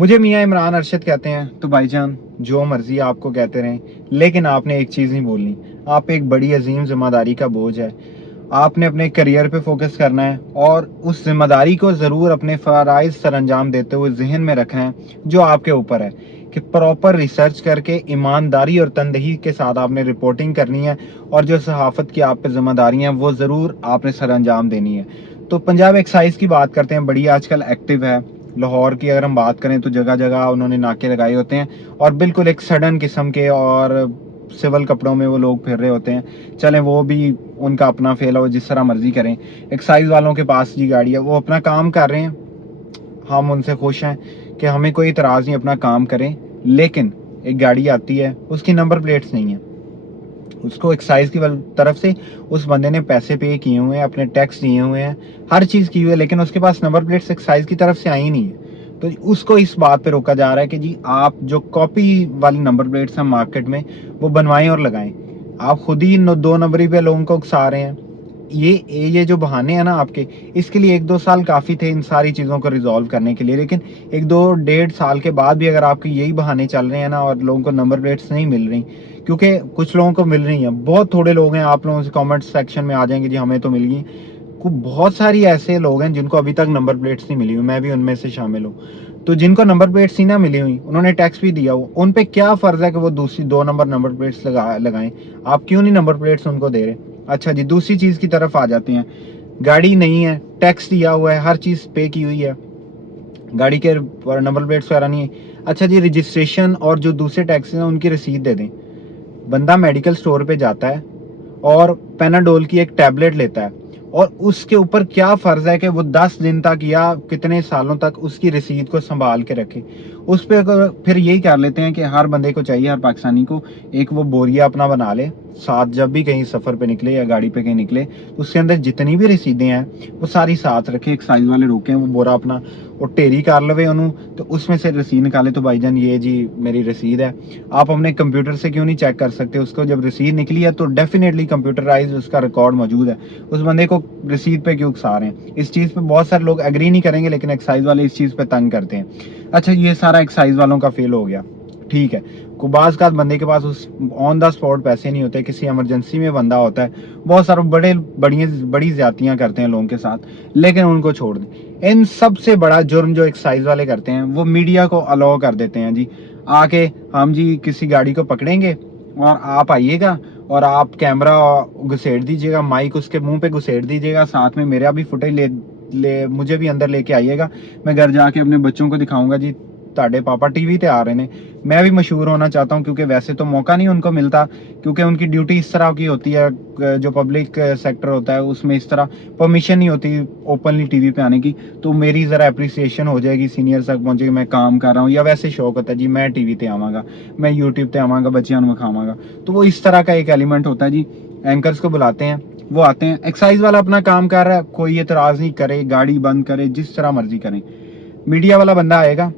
مجھے میاں عمران ارشد کہتے ہیں تو بھائی جان جو مرضی آپ کو کہتے رہیں، لیکن آپ نے ایک چیز نہیں بولنی. آپ ایک بڑی عظیم ذمہ داری کا بوجھ ہے. آپ نے اپنے کریئر پہ فوکس کرنا ہے اور اس ذمہ داری کو ضرور اپنے فرائض سر انجام دیتے ہوئے ذہن میں رکھنا ہے جو آپ کے اوپر ہے کہ پراپر ریسرچ کر کے ایمانداری اور تندہی کے ساتھ آپ نے رپورٹنگ کرنی ہے اور جو صحافت کی آپ پہ ذمہ داریاں وہ ضرور آپ نے سر انجام دینی ہے. تو پنجاب ایکسائز کی بات کرتے ہیں، بڑی آج کل ایکٹیو ہے. لاہور کی اگر ہم بات کریں تو جگہ جگہ انہوں نے ناکے لگائے ہوتے ہیں اور بالکل ایک سڈن قسم کے اور سول کپڑوں میں وہ لوگ پھر رہے ہوتے ہیں. چلیں وہ بھی ان کا اپنا فیل ہو، جس طرح مرضی کریں. ایکسائز والوں کے پاس جی گاڑی ہے، وہ اپنا کام کر رہے ہیں، ہم ان سے خوش ہیں کہ ہمیں کوئی اعتراض نہیں، اپنا کام کریں. لیکن ایک گاڑی آتی ہے، اس کی نمبر پلیٹس نہیں ہیں، اس کو ایکسائز کی طرف سے اس بندے نے پیسے پے کیے ہوئے ہیں، اپنے ٹیکس دیے ہوئے ہیں، ہر چیز کی ہوئی ہے، لیکن اس کے پاس نمبر پلیٹس ایکسائز کی طرف سے آئی نہیں ہے. تو اس کو اس بات پہ روکا جا رہا ہے کہ جی آپ جو کاپی والی نمبر پلیٹس ہیں مارکیٹ میں وہ بنوائیں اور لگائیں. آپ خود ہی دو نمبری پہ لوگوں کو اکسا رہے ہیں. یہ جو بہانے ہیں نا آپ کے، اس کے لیے 1-2 سال کافی تھے ان ساری چیزوں کو ریزالو کرنے کے لیے. لیکن 1-2-1.5 سال کے بعد بھی اگر آپ کے یہی بہانے چل رہے ہیں نا اور لوگوں کو نمبر پلیٹس نہیں مل رہی، کیونکہ کچھ لوگوں کو مل رہی ہیں، بہت تھوڑے لوگ ہیں، آپ لوگوں سے کامنٹ سیکشن میں آ جائیں گے جی ہمیں تو مل گئی. بہت ساری ایسے لوگ ہیں جن کو ابھی تک نمبر پلیٹس نہیں ملی ہوئی، میں بھی ان میں سے شامل ہوں. تو جن کو نمبر پلیٹس ہی نہ ملی ہوئی، انہوں نے ٹیکس بھی دیا ہو، ان پہ کیا فرض ہے کہ وہ دوسری 2 نمبر پلیٹس لگائیں؟ آپ کیوں نہیں نمبر پلیٹس ان کو دے رہے؟ اچھا جی، دوسری چیز کی طرف آ جاتے ہیں. گاڑی نہیں ہے، ٹیکس دیا ہوا ہے، ہر چیز پے کی ہوئی ہے، گاڑی کے نمبر پلیٹس وغیرہ نہیں ہے. اچھا جی، رجسٹریشن اور جو دوسرے ٹیکس ہیں ان کی رسید دے دیں. بندہ میڈیکل سٹور پہ جاتا ہے اور پیناڈول کی ایک ٹیبلٹ لیتا ہے اور اس کے اوپر کیا فرض ہے کہ وہ 10 دن تک یا کتنے سالوں تک اس کی رسید کو سنبھال کے رکھے. اس پہ پھر یہی کر لیتے ہیں کہ ہر بندے کو چاہیے، ہر پاکستانی کو، ایک وہ بوریا اپنا بنا لے ساتھ، جب بھی کہیں سفر پہ نکلے یا گاڑی پہ کہیں نکلے اس کے اندر جتنی بھی رسیدیں ہیں وہ ساری ساتھ رکھے. ایکسائز والے روکیں، وہ بورا اپنا وہ ٹیری کر لوے انہوں تو اس میں سے رسید نکالے تو بھائی جان یہ جی میری رسید ہے. آپ اپنے کمپیوٹر سے کیوں نہیں چیک کر سکتے اس کو؟ جب رسید نکلی ہے تو ڈیفینیٹلی کمپیوٹرائز اس کا ریکارڈ موجود ہے. اس بندے کو رسید پہ کیوں اکسا رہے ہیں؟ اس چیز پہ بہت سارے لوگ ایگری نہیں کریں گے، لیکن ایکسائز والے اس چیز پہ تنگ کرتے ہیں. اچھا یہ سارا ایکسائز والوں کا فیل ہو گیا، ٹھیک ہے. بعض کا بندے کے پاس آن دا اسپاٹ پیسے نہیں ہوتے، کسی ایمرجنسی میں بندہ ہوتا ہے، بہت سارے بڑی زیادتیاں کرتے ہیں لوگوں کے ساتھ، لیکن ان کو چھوڑ دیں. ان سب سے بڑا جرم جو ایکسائز والے کرتے ہیں وہ میڈیا کو الاؤ کر دیتے ہیں. جی آ کے ہم جی کسی گاڑی کو پکڑیں گے اور آپ آئیے گا اور آپ کیمرہ گھسیٹ دیجیے گا، مائک اس کے منہ پہ گھسیٹ دیجیے گا، ساتھ میں میرا بھی فوٹیج مجھے بھی اندر لے کے آئیے گا. میں گھر جا کے اپنے بچوں کو دکھاؤں گا جی تاڑے پاپا ٹی وی تے آ رہے ہیں. میں بھی مشہور ہونا چاہتا ہوں کیونکہ ویسے تو موقع نہیں ان کو ملتا، کیونکہ ان کی ڈیوٹی اس طرح کی ہوتی ہے، جو پبلک سیکٹر ہوتا ہے اس میں اس طرح پرمیشن نہیں ہوتی اوپنلی ٹی وی پہ آنے کی. تو میری ذرا اپریسیشن ہو جائے گی، سینئر تک پہنچے گی، میں کام کر رہا ہوں، یا ویسے شوق ہوتا ہے جی میں ٹی وی تے آواں گا، میں یوٹیوب تے آواں گا، بچیاں نوں کھاواں گا. تو وہ اس طرح کا ایک ایلیمنٹ ہوتا ہے. جی اینکرز کو بلاتے ہیں، وہ آتے ہیں، ایکسائز والا اپنا کام کر رہا ہے، کوئی اعتراض نہیں کرے، گاڑی بند کرے، جس طرح مرضی کریں. میڈیا والا بندہ آئے گا،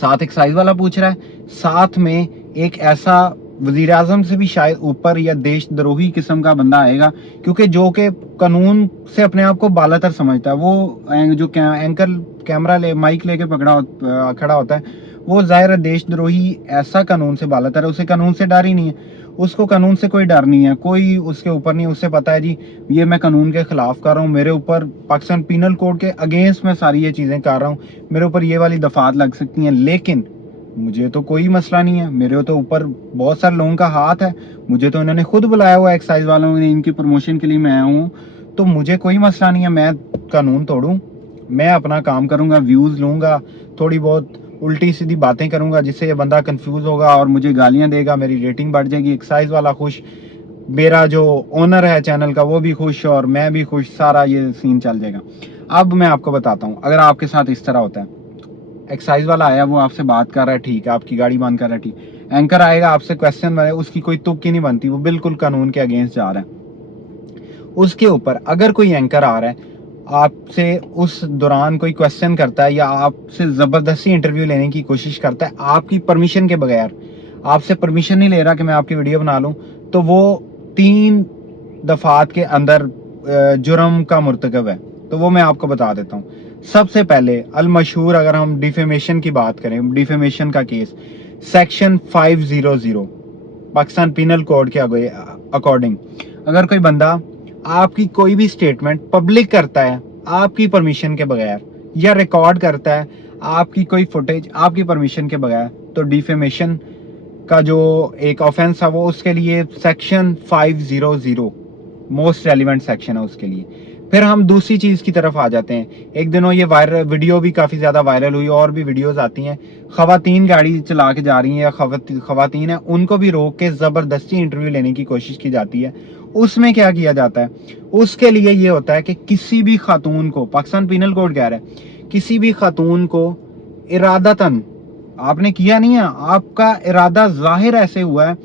ساتھ ایکسائز والا پوچھ رہا ہے، ساتھ میں ایک ایسا وزیر اعظم سے بھی شاید اوپر یا دیش دروہی قسم کا بندہ آئے گا، کیونکہ جو کہ قانون سے اپنے آپ کو بالاتر سمجھتا ہے. وہ جو اینکر کیمرہ مائک لے کے کھڑا ہوتا ہے، وہ ظاہر دیش دروہی ایسا قانون سے بالاتر ہے، اسے قانون سے ڈر ہی نہیں ہے. اس کو قانون سے کوئی ڈر نہیں ہے، کوئی اس کے اوپر نہیں. اسے پتا ہے جی یہ میں قانون کے خلاف کر رہا ہوں، میرے اوپر پاکستان پینل کوڈ کے اگینسٹ میں ساری یہ چیزیں کر رہا ہوں، میرے اوپر یہ والی دفعات لگ سکتی ہیں، لیکن مجھے تو کوئی مسئلہ نہیں ہے، میرے تو اوپر بہت سارے لوگوں کا ہاتھ ہے، مجھے تو انہوں نے خود بلایا ہوا ہے، ایکسائز والوں نے، ان کی پروموشن کے لیے میں آیا ہوں، تو مجھے کوئی مسئلہ نہیں ہے. میں قانون توڑوں، میں اپنا کام کروں گا، ویوز لوں گا، تھوڑی بہت الٹی سیدھی باتیں کروں گا جس سے یہ بندہ کنفیوز ہوگا اور مجھے گالیاں دے گا، میری ریٹنگ بڑھ جائے گی. ایکسائز والا خوش، میرا جو اونر ہے چینل کا وہ بھی خوش اور میں بھی خوش، سارا یہ سین چل جائے گا. اب میں آپ کو بتاتا ہوں اگر آپ کے ساتھ اس طرح ہوتا ہے، ایکسائز والا آیا، وہ آپ سے بات کر رہا ہے، ٹھیک ہے، آپ کی گاڑی بند کر رہا ہے، ٹھیک. اینکر آئے گا، آپ سے کویسچن بنے، اس کی کوئی تک کی نہیں بنتی، وہ بالکل قانون کے اگینسٹ جا رہا ہے. اس کے اوپر اگر کوئی اینکر آ رہا ہے آپ سے، اس دوران کوئی کویسچن کرتا ہے یا آپ سے زبردستی انٹرویو لینے کی کوشش کرتا ہے آپ کی پرمیشن کے بغیر، آپ سے پرمیشن نہیں لے رہا کہ میں آپ کی ویڈیو بنا لوں، تو وہ 3 دفعات کے اندر جرم کا مرتکب ہے. تو وہ میں آپ کو بتا دیتا ہوں. सबसे पहले अल मशहूर अगर हम डिफेमेशन की बात करें, डिफेमेशन का case section 500 Pakistan penal code के अकॉर्डिंग, अगर कोई बंदा आपकी कोई भी स्टेटमेंट पब्लिक करता है आपकी परमिशन के बगैर, या रिकॉर्ड करता है आपकी कोई फुटेज आपकी परमिशन के बगैर, तो डिफेमेशन का जो एक ऑफेंस है वो उसके लिए सेक्शन 500 मोस्ट रेलिवेंट सेक्शन है उसके लिए। फिर हम दूसरी चीज की तरफ आ जाते हैं। एक दिनों ये वायरल वीडियो भी काफी ज्यादा वायरल हुई, और भी वीडियोस आती हैं, खवातीन गाड़ी चला के जा रही हैं या खवातीन है उनको भी रोक के जबरदस्ती इंटरव्यू लेने की कोशिश की जाती है। उसमें क्या किया जाता है, उसके लिए ये होता है कि किसी भी खातून को, पाकिस्तान पिनल कोड कह रहा है, किसी भी खातून को इरादतन, आपने किया नहीं है, आपका इरादा जाहिर ऐसे हुआ है,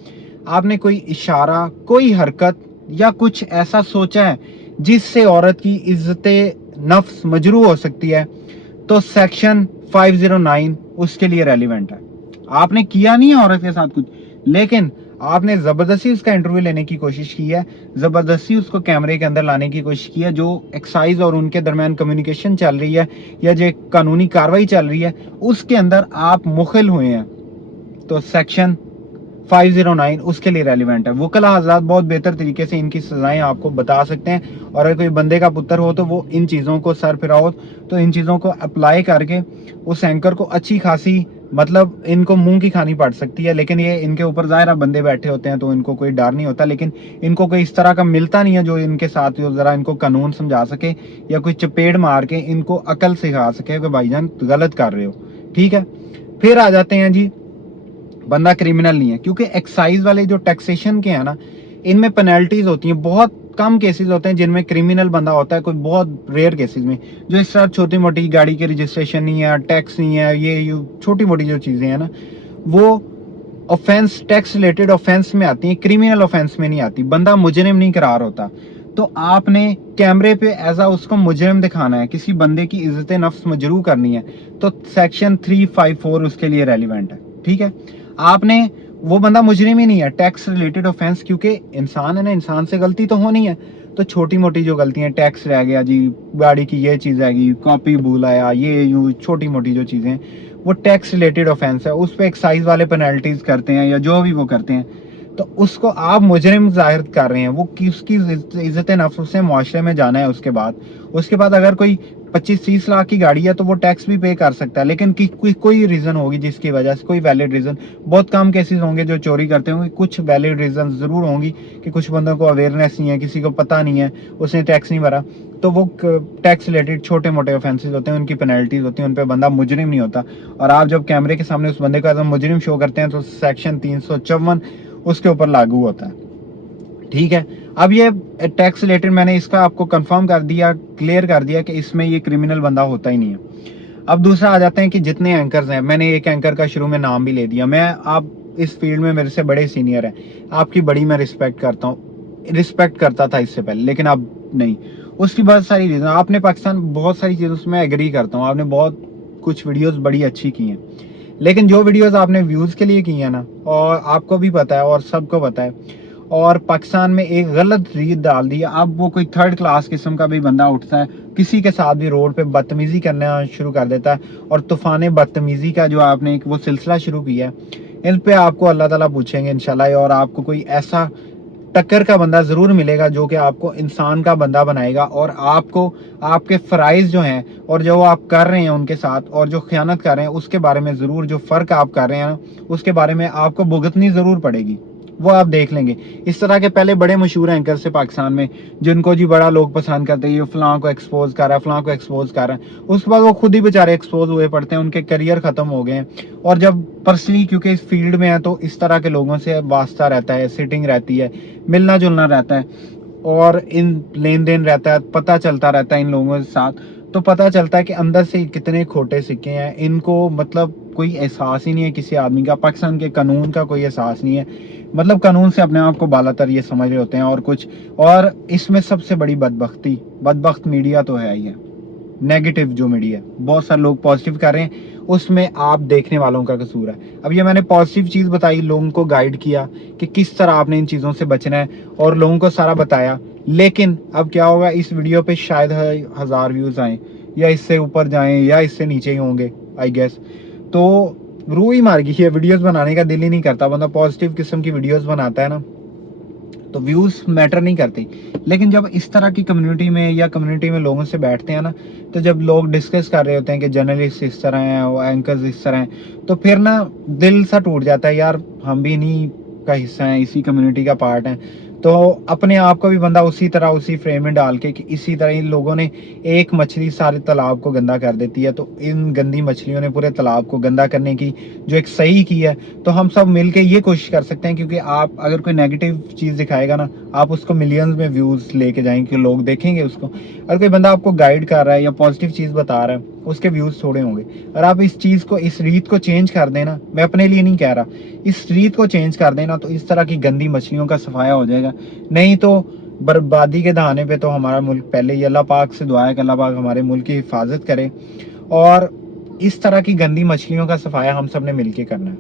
आपने कोई इशारा, कोई हरकत या कुछ ऐसा सोचा है जिससे औरत की इज्जत नफ्स मजरू हो सकती है, तो सेक्शन 509 उसके लिए रेलिवेंट है। आपने किया नहीं है औरत के साथ कुछ, लेकिन आपने जबरदस्ती उसका इंटरव्यू लेने की कोशिश की है, जबरदस्ती उसको कैमरे के अंदर लाने की कोशिश की है, जो एक्साइज और उनके दरमियान कम्युनिकेशन चल रही है या जो कानूनी कार्रवाई चल रही है उसके अंदर आप मुखिल हुए हैं, तो सेक्शन 509 उसके लिए रेलिवेंट है। वकला हजरात बहुत बेहतर तरीके से इनकी सजाएं आपको बता सकते हैं, और अगर कोई बंदे का पुत्र हो तो वो इन चीज़ों को सर फिराओ, तो इन चीज़ों को अप्लाई करके उस एंकर को अच्छी खासी, मतलब इनको मुंह की खानी पड़ सकती है। लेकिन ये इनके ऊपर ज़ाहिर बंदे बैठे होते हैं तो इनको कोई डर नहीं होता, लेकिन इनको कोई इस तरह का मिलता नहीं है जो इनके साथ जो ज़रा इनको कानून समझा सके या कोई चपेट मार के इनको अकल सिखा सके कि भाईजान गलत कर रहे हो। ठीक है, फिर आ जाते हैं जी, बंदा क्रिमिनल नहीं है, क्योंकि एक्साइज वाले जो टैक्सेशन के हैं ना, इनमें पेनल्टीज होती हैं। बहुत कम केसेस होते हैं जिनमें क्रिमिनल बंदा होता है, कोई बहुत रेयर केसेस में, जो इस तरह छोटी मोटी गाड़ी के रजिस्ट्रेशन नहीं है, टैक्स नहीं है, ये छोटी मोटी जो चीजें हैं ना, वो ऑफेंस टैक्स रिलेटेड ऑफेंस में आती हैं, क्रिमिनल ऑफेंस में नहीं आती। बंदा मुजरिम नहीं करार होता, तो आपने कैमरे पे ऐसा उसको मुजरिम दिखाना है, किसी बंदे की इज्जत नफ्स मजरू करनी है, तो सेक्शन 354 उसके लिए रेलिवेंट है। ठीक है, आपने, वो बंदा मुजरिम ही नहीं है, टैक्स रिलेटेड ऑफेंस, क्योंकि इंसान है ना, इंसान से गलती तो होनी है, तो छोटी मोटी जो गलतियां, टैक्स रह गया जी, गाड़ी की ये चीज़ रहेगी, कॉपी भूल आया, ये यूँ छोटी मोटी जो चीज़ें, वो टैक्स रिलेटेड ऑफेंस है, उस पर एक्साइज वाले पेनल्टीज करते हैं या जो भी वो करते हैं, तो उसको आप मुजरिम जाहिर कर रहे हैं। वो किसकी इज्जत नफ्स से मुआशरे में जाना है। उसके बाद अगर कोई 25-30 लाख की गाड़ी है तो वो टैक्स भी पे कर सकता है, लेकिन कोई रीजन होगी जिसकी वजह से, कोई वैलिड रीजन, बहुत कम केसेस होंगे जो चोरी करते होंगे, कुछ वैलिड रीजन जरूर होंगी कि कुछ बंदों को अवेयरनेस नहीं है, किसी को पता नहीं है, उसने टैक्स नहीं भरा, तो वो टैक्स रिलेटेड छोटे मोटे ऑफेंसेस होते हैं, उनकी पेनल्टीज होती हैं, उन पर बंदा मुजरिम नहीं होता। और आप जब कैमरे के सामने उस बंदे को एज अ मुजरिम शो करते हैं तो सेक्शन 354 उसके ऊपर लागू होता है। ठीक है, अब ये टैक्स रिलेटेड मैंने इसका आपको कंफर्म कर दिया, क्लियर कर दिया कि इसमें ये क्रिमिनल बंदा होता ही नहीं है। अब दूसरा आ जाते हैं कि जितने एंकर्स हैं, मैंने एक एंकर का शुरू में नाम भी ले दिया, मैं, आप इस फील्ड में मेरे से बड़े सीनियर हैं, आपकी बड़ी मैं रिस्पेक्ट करता हूँ, रिस्पेक्ट करता था इससे पहले, लेकिन अब नहीं। उसकी बहुत सारी रीजन, आपने पाकिस्तान बहुत सारी चीज़ों से मैं एग्री करता हूँ, आपने बहुत कुछ वीडियोस बड़ी अच्छी की हैं, लेकिन जो वीडियोस आपने व्यूज़ के लिए की हैं ना, और आपको भी पता है और सबको पता है, और पाकिस्तान में एक गलत रीत डाल दी। अब वो कोई थर्ड क्लास किस्म का भी बंदा उठता है, किसी के साथ भी रोड पे बदतमीजी करना शुरू कर देता है, और तूफान बदतमीजी का जो आपने एक वो सिलसिला शुरू किया है, इन पे आपको अल्लाह ताला पूछेंगे इंशाल्लाह, और आपको कोई ऐसा टक्कर का बंदा जरूर मिलेगा जो कि आपको इंसान का बंदा बनाएगा, और आपको आपके फराइज जो हैं और जो आप कर रहे हैं उनके साथ, और जो खयानत कर रहे हैं उसके बारे में जरूर, जो फर्क आप कर रहे हैं उसके बारे में आपको भुगतनी जरूर पड़ेगी, वो आप देख लेंगे। इस तरह के पहले बड़े मशहूर एंकर से पाकिस्तान में, जिनको जी बड़ा लोग पसंद करते हैं, ये फलां को एक्सपोज कर रहा है, फलां को एक्सपोज कर रहा है, उसके बाद वो खुद ही बेचारे एक्सपोज हुए पड़ते हैं, उनके करियर खत्म हो गए हैं। और जब पर्सनली, क्योंकि इस फील्ड में है, तो इस तरह के लोगों से वास्ता रहता है, सिटिंग रहती है, मिलना जुलना रहता है, और इन लेन देन रहता है, पता चलता रहता है इन लोगों के साथ, तो पता चलता है कि अंदर से कितने खोटे सिक्के हैं। इनको मतलब कोई एहसास ही नहीं है किसी आदमी का, पाकिस्तान के कानून का कोई एहसास नहीं है, मतलब कानून से अपने आप को बालातर ये समझ रहे होते हैं और कुछ। और इसमें सबसे बड़ी बदबख्त मीडिया तो है ही है, नेगेटिव जो मीडिया है, बहुत सारे लोग पॉजिटिव कर रहे हैं, उसमें आप देखने वालों का कसूर है। अब ये मैंने पॉजिटिव चीज़ बताई, लोगों को गाइड किया कि किस तरह आपने इन चीज़ों से बचना है, और लोगों को सारा बताया, लेकिन अब क्या होगा, इस वीडियो पे शायद 1000 व्यूज़ आए, या इससे ऊपर जाएं या इससे नीचे ही होंगे आई गेस। तो रूह ही मार गई है, वीडियोस बनाने का दिल ही नहीं करता। बंदा पॉजिटिव किस्म की वीडियोस बनाता है ना, तो व्यूज मैटर नहीं करती। लेकिन जब इस तरह की कम्युनिटी में या कम्युनिटी में लोगों से बैठते हैं ना, तो जब लोग डिस्कस कर रहे होते हैं कि जर्नलिस्ट इस तरह हैं, एंकर्स इस तरह हैं, तो फिर ना दिल सा टूट जाता है यार, हम भी इन्हीं का हिस्सा हैं, इसी कम्युनिटी का पार्ट हैं। तो अपने आप को भी बंदा उसी तरह उसी फ्रेम में डाल के कि इसी तरह इन लोगों ने एक मछली सारे तालाब को गंदा कर देती है, तो इन गंदी मछलियों ने पूरे तालाब को गंदा करने की जो एक सही की है, तो हम सब मिलके ये कोशिश कर सकते हैं। क्योंकि आप अगर कोई नेगेटिव चीज़ दिखाएगा ना, आप उसको मिलियंस में व्यूज़ लेके जाएंगे कि लोग देखेंगे उसको। अगर कोई बंदा आपको गाइड कर रहा है या पॉजिटिव चीज़ बता रहा है, उसके व्यूज़ थोड़े होंगे। और आप इस चीज़ को, इस रीत को चेंज कर देना, मैं अपने लिए नहीं कह रहा, इस रीत को चेंज कर देना, तो इस तरह की गंदी मछलियों का सफाया हो जाएगा। नहीं तो बर्बादी के दहाने पे तो हमारा मुल्क पहले ही, अल्लाह पाक से दुआ है कि अल्लाह पाक हमारे मुल्क की हिफाजत करे। और इस तरह की गंदी मछलियों का सफाया हम सब ने मिलके करना है।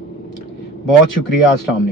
बहुत शुक्रिया, अस्सलाम वालेकुम।